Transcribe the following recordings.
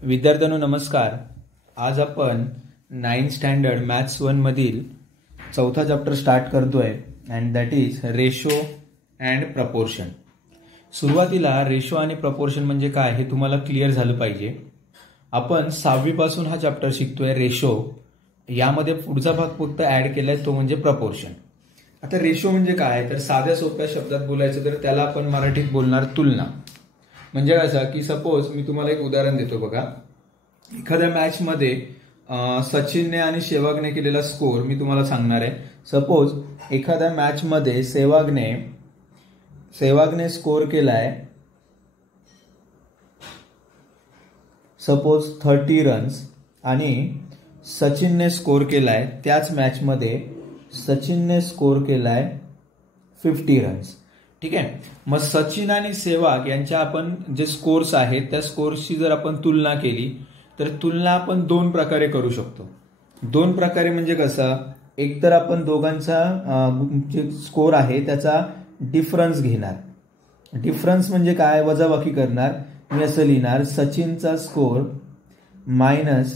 विद्यार्थ्यांनो नमस्कार. आज आपण 9th स्टँडर्ड मॅथ्स 1 मधील चौथा चॅप्टर स्टार्ट करतोय and that is ratio and proportion. सुरुवातीला रेशो आणि प्रपोर्शन म्हणजे काय हे तुम्हाला क्लिअर झालं पाहिजे. आपण 6वी पासून हा चॅप्टर शिकतोय रेशो. यामध्ये पुढचा भाग फक्त ऍड केलाय तो म्हणजे प्रपोर्शन. आता रेशो म्हणजे काय तर साध्या सोप्या शब्दात बोलायचं तर त्याला आपण मराठीत बोलणार तुलना. म्हणजे असं की सपोज मी तुम्हाला एक उदाहरण देतो बघा. एखाद्या मॅच मध्ये सचिनने आणि सेहवागने केलेला स्कोर मी तुम्हाला सांगणार आहे. सपोज एखाद्या मॅच मध्ये सेहवागने स्कोर केलाय सपोज 30 रन्स आणि सचिनने स्कोर केलाय त्याच मॅच मध्ये सचिनने स्कोर केलाय 50 रन्स. ठीक आहे. मग सचिन आणि सेहवाग यांच्या आपण जे स्कोर्स आहेत त्या स्कोर्सची जर आपण तुलना केली तर तुलना आपण दोन प्रकारे करू शकतो. दोन प्रकारे म्हणजे कसं, एक तर आपण दोघांचा जे स्कोर आहे त्याचा डिफरन्स घेणार. डिफरन्स म्हणजे काय, वजाबाकी करणार. मी असं लिहिणार सचिनचा स्कोर मायनस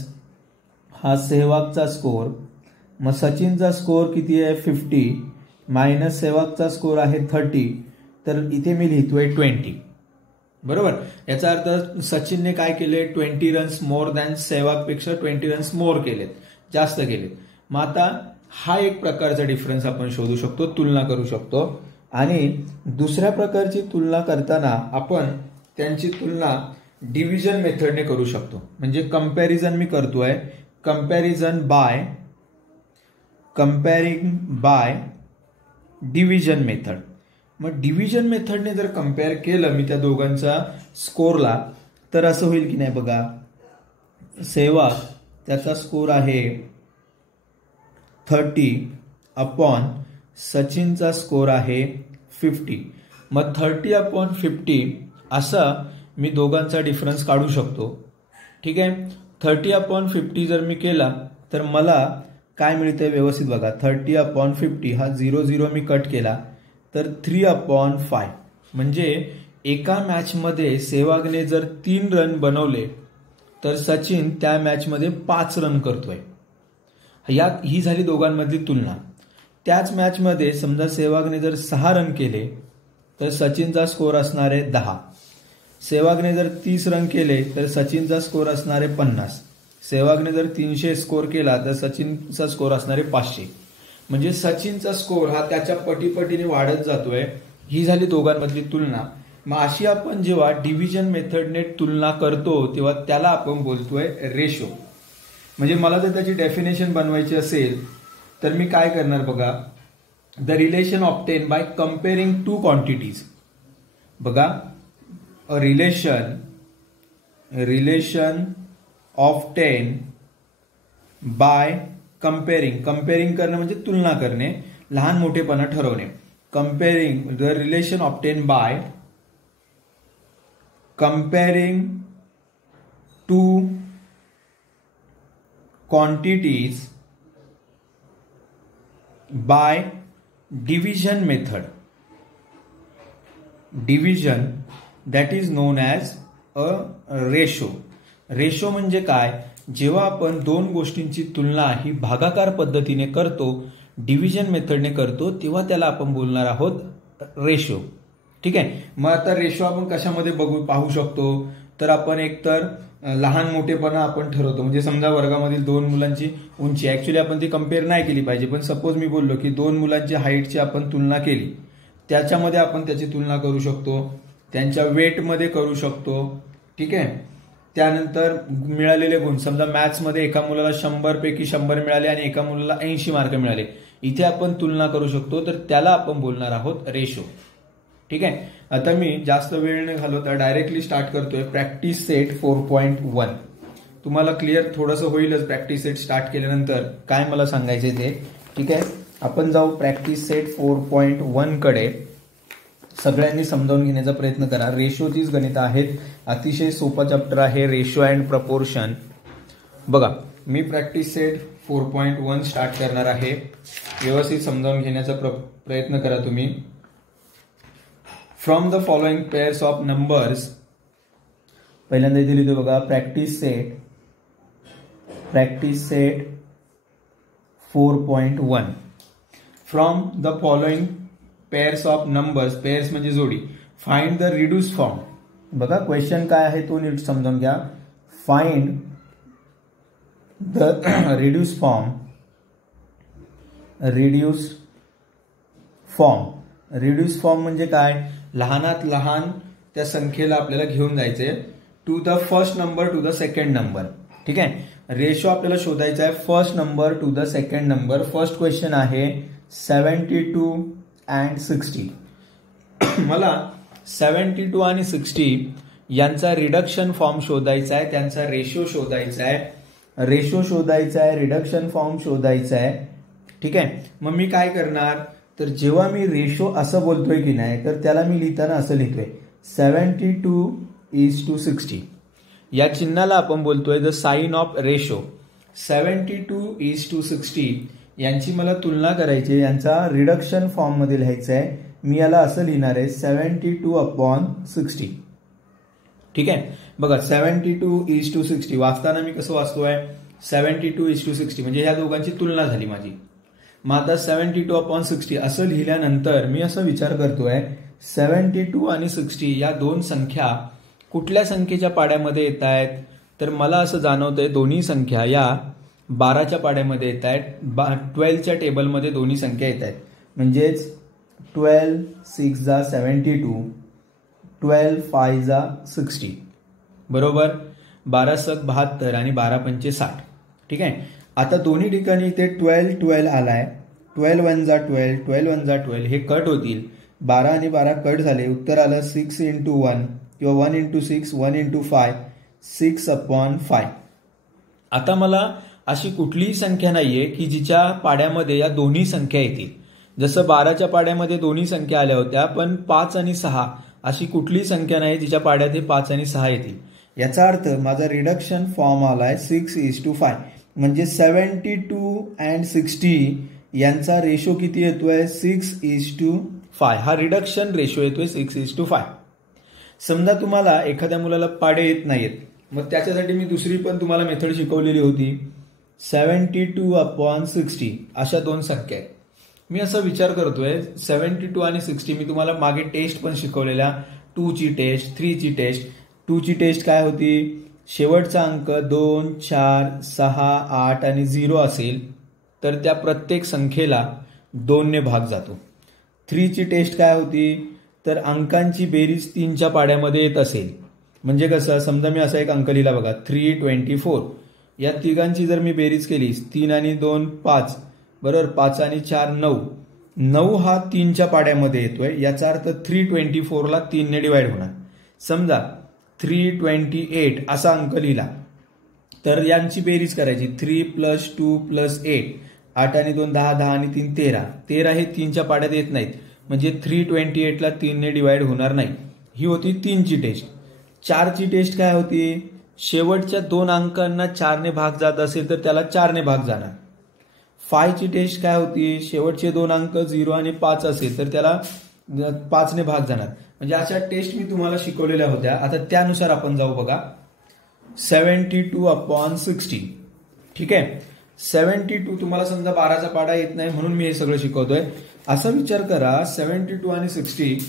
हा सेहवागचा स्कोर. मग सचिनचा स्कोर किती आहे 50 मायनस सेहवागचा स्कोर आहे 30. तर इथे मी लिहितोय 20. बरोबर. याचा अर्थ सचिनने काय केले 20 रन्स मोर दॅन सेहवागपेक्षा 20 रन्स मोर केलेत, जास्त केलेत. मग आता हा एक प्रकारचा डिफरन्स आपण शोधू शकतो, तुलना करू शकतो. आणि दुसऱ्या प्रकारची तुलना करताना आपण त्यांची तुलना डिव्हिजन मेथडने करू शकतो. म्हणजे कंपॅरिझन मी करतोय, कंपॅरिझन बाय डिव्हिजन मेथड. मग डिव्हिजन मेथडने जर कम्पेअर केलं मी त्या दोघांचा स्कोरला तर असं होईल की नाही बघा. सेहवाग त्याचा स्कोर आहे 30 अपॉन सचिनचा स्कोर आहे 50. मग 30/50 असा मी दोघांचा डिफरन्स काढू शकतो. ठीक आहे. 30/50 जर मी केला तर मला काय मिळतंय व्यवस्थित बघा. 30/50 हा 0 मी कट केला तर 3/5. म्हणजे एका मॅचमध्ये सेहवागने जर 3 रन बनवले तर सचिन त्या मॅचमध्ये 5 रन करतोय. ही झाली दोघांमधली तुलना. त्याच मॅचमध्ये समजा सेहवागने जर 6 रन केले तर सचिनचा स्कोर असणार आहे 10. सेहवागने जर 30 रन केले तर सचिनचा स्कोर असणार आहे 50. सेहवागने जर 300 स्कोर केला तर सचिनचा स्कोर असणार आहे 500. म्हणजे सचिनचा स्कोर हा त्याच्या पटीपटीने वाढत जातोय. ही झाली दोघांमधली तुलना. मग अशी आपण जेव्हा डिव्हिजन मेथडने तुलना करतो तेव्हा त्याला आपण बोलतोय रेशो. म्हणजे मला जर त्याची डेफिनेशन बनवायची असेल तर मी काय करणार बघा. The relation obtain by comparing two quantities. बघा, a relation obtain by comparing करणं म्हणजे तुलना करणे, लहान मोठेपणा ठरवणे. Comparing the relation obtain by comparing two quantities by division method. Division that is known as a ratio. Ratio म्हणजे काय, जेव्हा आपण दोन गोष्टींची तुलना ही भागाकार पद्धतीने करतो, डिव्हिजन मेथडने करतो, तेव्हा त्याला आपण बोलणार आहोत रेशो. ठीक आहे. मग आता रेशो आपण कशामध्ये पाहू शकतो तर आपण एकतर लहान मोठेपणा आपण ठरवतो. म्हणजे समजा वर्गामधील 2 मुलांची उंची, ऍक्च्युली आपण ती कम्पेअर नाही केली पाहिजे, पण सपोज मी बोललो की 2 मुलांची हाईटची आपण तुलना केली, त्याच्यामध्ये आपण त्याची तुलना करू शकतो. त्यांच्या वेटमध्ये करू शकतो. ठीक आहे. त्यानंतर मिळालेले गुण, समजा मॅथ्समध्ये एका मुलाला 100 पैकी 100 मिळाले आणि एका मुलाला 80 मार्क मिळाले, इथे आपण तुलना करू शकतो. तर त्याला आपण बोलणार आहोत रेशो. ठीक आहे. आता मी जास्त वेळ न घालवता डायरेक्टली स्टार्ट करतोय प्रॅक्टिस सेट 4.1. तुम्हाला क्लिअर थोडंसं होईलच प्रॅक्टिस सेट स्टार्ट केल्यानंतर काय मला सांगायचे ते. ठीक आहे. आपण जाऊ प्रॅक्टिस सेट 4.1 कडे. सगळ्यांनी समजावून घेण्याचा प्रयत्न करा. रेशोचीच गणितं आहेत. अतिशय सोपा चॅप्टर आहे रेशो अँड प्रपोर्शन. बघा, मी प्रॅक्टिस सेट 4.1 स्टार्ट करणार आहे. व्यवस्थित समजावून घेण्याचा प्रयत्न करा तुम्ही. From the following pairs of numbers पहिल्यांदा इथे लिहितो बघा, practice set 4.1 from the following pairs of numbers, pairs म्हणजे जोडी, फाइंड द रिड्यूस फॉर्म. बघा क्वेश्चन काय आहे तो नीट समजून घ्या. Find the reduce form. Reduce form म्हणजे काय, लहानात लहान त्या संख्येला आपल्याला घेऊन जायचे to the first number to the second number. ठीक आहे, रेशो आपल्याला शोधायचा आहे first number to the second number. First question आहे 72 and 60. मला 72 आणि 60 यांचा रिडक्शन फॉर्म शोधायचा आहे, त्यांचा रेशो शोधायचा आहे, रिडक्शन फॉर्म शोधायचा आहे. ठीक आहे, मग मी काय करणार, तर जेव्हा मी रेशो असं बोलतोय की नाही, तर त्याला मी लिहिताना असं लिहितोय 72:60. या चिन्हाला आपण बोलतोय द साइन ऑफ रेशो. 72:60 यांची मला तुलना करायची, यांचा रिडक्शन फॉर्म मध्ये लिहायचं आहे. मी याला असं लिहिणार आहे 72/60. ठीक आहे, बघा 72:60 वाचताना मी कसं वाचतोय, 72:60 म्हणजे ह्या दोघांची तुलना झाली माझी. मग आता 72/60 असं लिहिल्यानंतर मी असं विचार करतोय 72 आणि 60 या दोन संख्या कुठल्या संख्येच्या पाड्यामध्ये येत आहेत, तर मला असं जाणवतंय दोन्ही संख्या या 12च्या पाड्यामध्ये येत आहेत. 12च्या टेबलमध्ये दोन्ही संख्या येत आहेत. म्हणजेच 12 6 जा 72, 12 5 जा 60, बरोबर. 12 सक 72 आणि 12 पंचे 60. ठीक आहे, आता दोन्ही ठिकाणी इथे 12 आलाय. 12 1 जा 12, 12 1 जा 12 हे कट होतील. 12 आणि 12 कट झाले. उत्तर आलं 6 × 1 किंवा 1 × 6, 1 × 5, 6/5. आता मला अशी कुठलीही संख्या नाहीये की जिच्या पाड्यामध्ये या दोन्ही संख्या येतील. जसं 12च्या पाड्यामध्ये दोन्ही संख्या आल्या होत्या, पण 5 आणि 6 अशी कुठलीही संख्या नाही जिच्या पाड्यात हे 5 आणि 6 येतील. याचा अर्थ माझा रिडक्शन फॉर्म आलाय 6:5. म्हणजे 72 and 60 यांचा रेशो किती येतोय, 6:5. हा रिडक्शन रेशो येतोय 6:5. समजा तुम्हाला एखाद्या मुलाला पाडे येत नाहीत, मग त्याच्यासाठी मी दुसरी पण तुम्हाला मेथड शिकवलेली होती. 72/60 अशा दोन संख्या आहेत. मी असा विचार करतोय 72 आणि 60 मी तुम्हाला मागे टेस्ट पण शिकवलेल्या, 2 ची टेस्ट, 3 ची टेस्ट. 2 ची टेस्ट काय होती, शेवटचा अंक 2 4 6 8 आणि 0 असेल तर त्या प्रत्येक संख्येला 2 ने भाग जातो. 3 ची टेस्ट काय होती, तर अंकांची बेरीज 3च्या पाड्यामध्ये येत असेल. म्हणजे कसं, समजा मी असा एक अंक लिहिला बघा 324. या तिघांची जर मी बेरीज केली 3 आणि 2 5, बरोबर, 5 आणि 4 9. 9 हा 3च्या पाड्यामध्ये येतोय. याचा अर्थ 324ला 3 ने डिवाइड होणार. समजा 328 असा अंक लिहिला तर यांची बेरीज करायची 3 + 2 + 8. 8 आणि 2 10, 10 आणि 3 13. 13 हे 3च्या पाड्यात येत नाहीत, म्हणजे 328ला 3 ने डिवाइड होणार नाही. ही होती 3 ची टेस्ट. 4 ची टेस्ट काय होती, शेवटच्या 2 अंकांना 4 ने भाग जात असेल तर त्याला 4 ने भाग जाणार. 5 ची टेस्ट काय होती, शेवटचे 2 अंक 0 आणि 5 असेल तर त्याला 5 ने भाग जाणार. म्हणजे अशा टेस्ट मी तुम्हाला शिकवलेल्या होत्या. आता त्यानुसार आपण जाऊ बघा 72/60. ठीक आहे, 72 तुम्हाला समजा 12चा पाडा येत नाही म्हणून मी हे सगळं शिकवतोय. असा विचार करा 72 आणि 60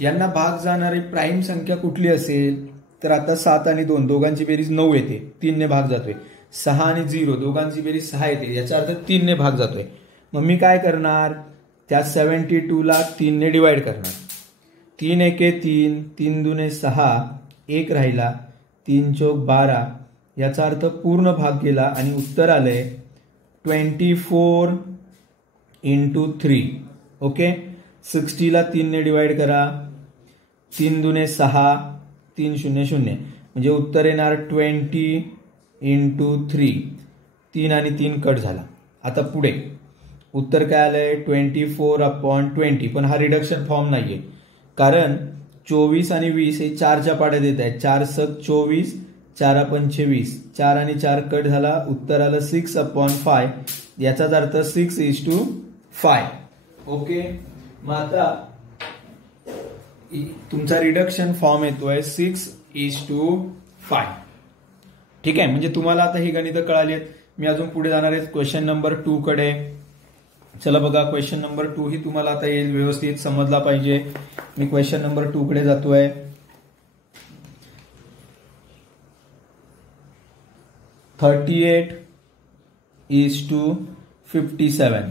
यांना भाग जाणारी प्राईम संख्या कुठली असेल, तर आता 7 आणि 2 दोघांची बेरीज 9 येते, 3 ने भाग जातोय. 6 आणि 0 दोघांची बेरीज 6 येते, याचा अर्थ 3 ने भाग जातोय. मग मी काय करणार, त्या 72ला 3 ने डिवाइड करणार. 3 एके 3, 3 दुने 6, 1 राहिला, 3 चौक 12. याचा अर्थ पूर्ण भाग गेला आणि उत्तर आलंय 24 × 3. ओके, 60ला 3 ने डिवाइड करा. 3 दुने 6, 3 0 0 म्हणजे उत्तर येणार 20 × 3. 3 आणि 3 कट झाला. आता पुढे उत्तर काय आलंय 24/20. पण हा रिडक्शन फॉर्म नाहीये, कारण 24 आणि 20 हे 4च्या पाड्यात येत आहेत. 4 सक 24, 4 पंचे 20. 4 आणि 4 कट झाला. उत्तर आलं 6/5. याचाच अर्थ 6:5. ओके, मग आता तुमचा रिडक्शन फॉर्म येतोय 6:5. फाय. ठीक आहे, म्हणजे तुम्हाला आता ही गणितं कळाली आहेत. मी अजून पुढे जाणार आहे क्वेश्चन नंबर 2 कडे. चला बघा, क्वेश्चन नंबर 2 ही तुम्हाला आता येईल, व्यवस्थित समजला पाहिजे. मी क्वेश्चन नंबर 2 कडे जातोय. 38:57.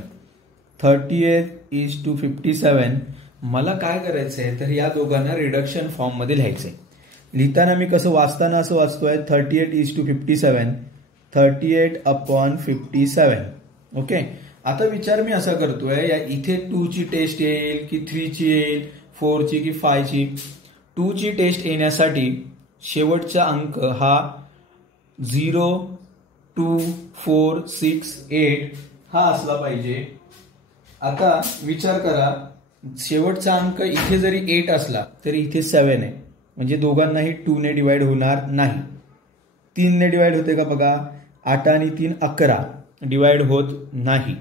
38:57. मला काय करायचंय तर या दोघांना रिडक्शन फॉर्म मध्ये लिहायचंय. लिहिताना मी कसं, वाचताना असं वाचतोय 38:57. 38/57. ओके. आता विचार मी असा करतोय, या इथे 2 ची टेस्ट येईल की 3 ची येईल, 4 ची की 5 ची. 2 ची टेस्ट येण्यासाठी शेवटचा अंक हा 0, 2, 4, 6, 8 हा असला पाहिजे. आता विचार करा, शेवटचा अंक इथे जरी 8 असला तरी इथे 7 आहे, म्हणजे दोघांनाही 2 ने डिवाइड होणार नाही. 3 ने डिवाइड होते का बघा, 8 आणि 3 11 डिवाइड होत नाही.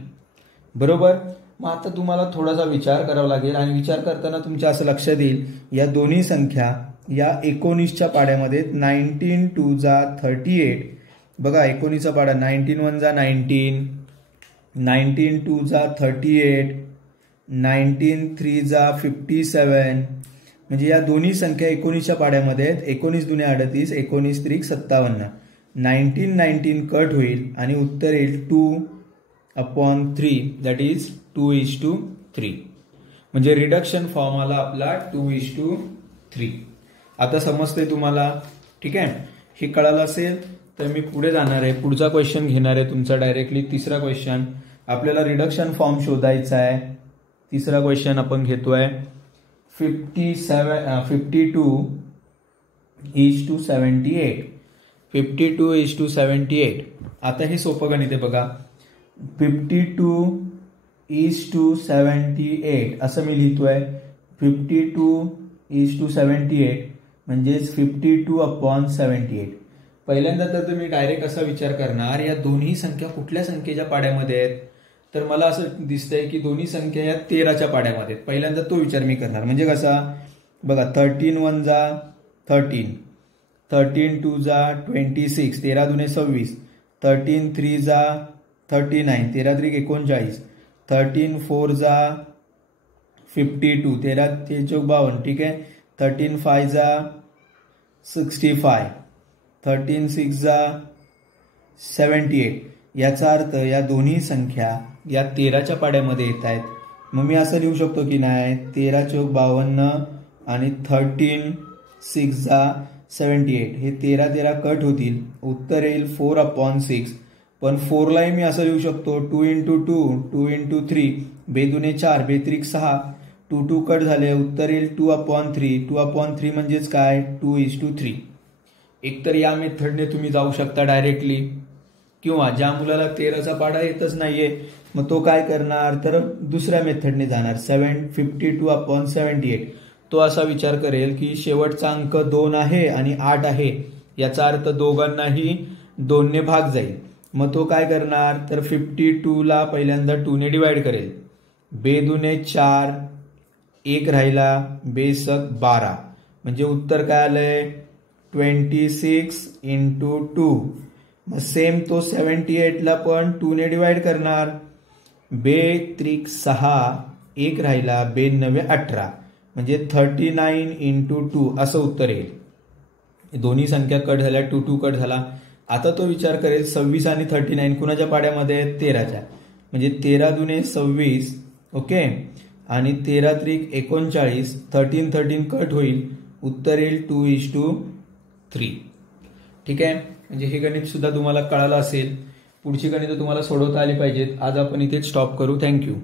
बरोबर. मग आता तुम्हाला थोडासा विचार करावा लागेल, आणि विचार करताना तुमच्या असं लक्षात येईल, या दोन्ही संख्या या 19च्या पाड्यामध्ये 19 2 जा 38. बघा 19चा पाडा, 19 1 जा 19, 19 2 जा 38, 19 3 जा 57. म्हणजे या दोन्ही संख्या 19च्या पाड्यामध्ये आहेत. 19 दुने 38, 19 त्रिक 57. 19 कट होईल आणि उत्तर येईल 2/3, दॅट इज 2:3. म्हणजे रिडक्शन फॉर्म आला आपला 2:3. आता समजते तुम्हाला? ठीक आहे, हे कळालं असेल तर मी पुढे जाणार आहे, पुढचा क्वेश्चन घेणार आहे तुमचा डायरेक्टली. तिसरा क्वेश्चन आपल्याला रिडक्शन फॉर्म शोधायचा आहे. तिसरा क्वेश्चन आपण घेतोय 52:78. 52:78. आता हे सोपं गणित आहे बघा. 52:78 असं मी लिहितोय. 52:78 म्हणजेच 52/78. पहिल्यांदा तर तुम्ही डायरेक्ट असा विचार करणार, या दोन्ही संख्या कुठल्या संख्येच्या पाड्यामध्ये आहेत, तर मला असं दिसतंय की दोन्ही संख्या या 13च्या पाड्यामध्ये आहेत. पहिल्यांदा तो विचार मी करणार. म्हणजे कसा बघा, 13 1 जा 13, 13 2 जा 26, 13 दुने 26, 13 3 जा 39, 13 त्रिक 39, 13 4 जा 52, 13 3 चौक 52. ठीक आहे. 13 5 जा 65, 13 6 जा 78. याचा अर्थ या दोन्ही संख्या या 13च्या पाड्यामध्ये येत आहेत. मग मी असं लिहू शकतो की नाही, 13 चौक 52 आणि 13 6 जा 78. हे 13 कट होतील, उत्तर येईल 4/6. पण 4लाही मी असं लिहू शकतो 2 × 2, 2 × 3, 2 दुने 4, 2 त्रिक 6, 2 2 कट झाले, उत्तर येईल 2/3. 2/3 म्हणजेच काय, 2:3. एकतर या मेथडने तुम्ही जाऊ शकता डायरेक्टली, किंवा ज्या मुलाला 13चा पाडा येतच नाहीये मग तो काय करणार, तर दुसऱ्या मेथडने जाणार. 52/78. तो असा विचार करेल की शेवटचा अंक 2 आहे आणि 8 आहे, याचा अर्थ दोघांनाही 2 ने भाग जाईल. मग तो काय करणार, तर 52ला पहिल्यांदा 2 ने डिवाइड करेल. 2 दुने 4, 1 राहिला, 2 सक 12. म्हणजे उत्तर काय आलंय, 26 × 2. मग सेम तो 78ला पण 2 ने डिवाइड करणार. 2 त्रिक 6, 1 राहिला, 2 9 18. म्हणजे 39 × 2 असं उत्तर येईल. दोन्ही संख्या कट झाल्या, 2 2 कट झाला. आता तो विचार करेल 26 आणि 39 कुणाच्या पाड्यामध्ये, 13च्या. म्हणजे 13 दुने 26. ओके. आणि 13 त्रिक 39, 13 13 कट होईल, उत्तर येईल 2:3. ठीक आहे. म्हणजे हे गणित सुद्धा तुम्हाला कळालं असेल. पुढची गणितं तुम्हाला सोडवता आली पाहिजेत. आज आपण इथेच स्टॉप करू. थँक्यू.